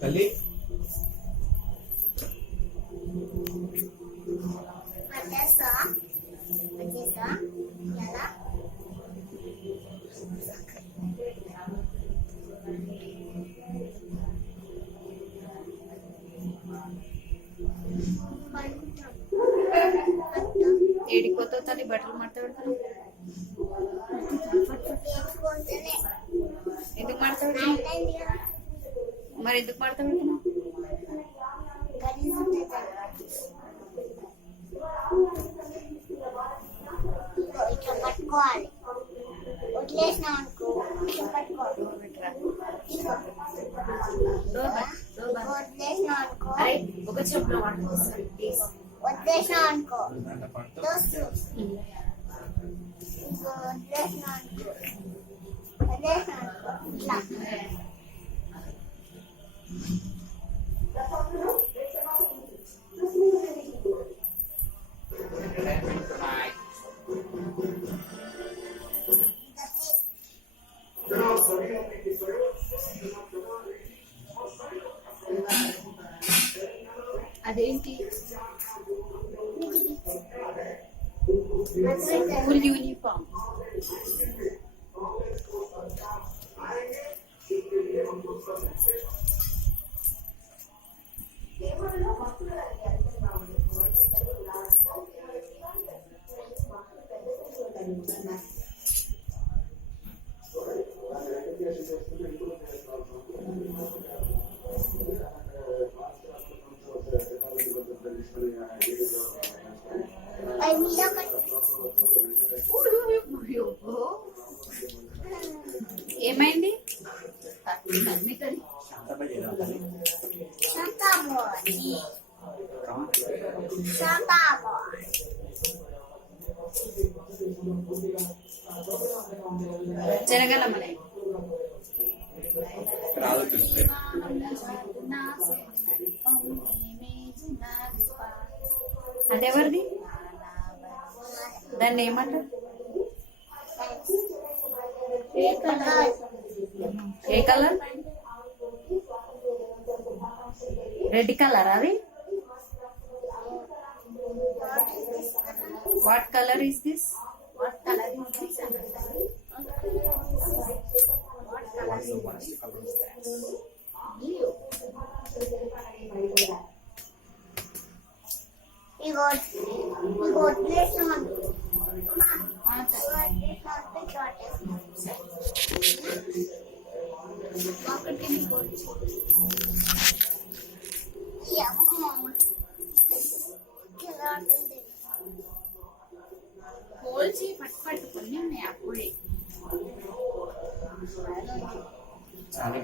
తల్లి ఏడిపోతావు తల్లి, బట్టలు మాట్లాడుతున్నావు. ఎందుకు మాట్లాడుతున్నావు? మరి ఎందుకు మాట్లాడుతున్నావు? ఇట్లా పట్టుకోవాలి, వదిలేసినా అనుకో ఇట్లా పట్టుకోవాలి, వదిలేసినా అనుకో ఒక చెప్పులో వదిలేసినా అనుకో దోస్తు వదిలేసినా అనుకో ఇట్లా అదేంటి స్కూల్ యూనిఫామ్? ఏమైంది? జరగలమనే అదెవరిది? దాన్ని ఏమంటారు? ఏ కలర్? రెడ్ కలర్ అది? What colour is this? పోల్చి పట్టుకొని ఉన్నాయి అప్పుడే. చాలా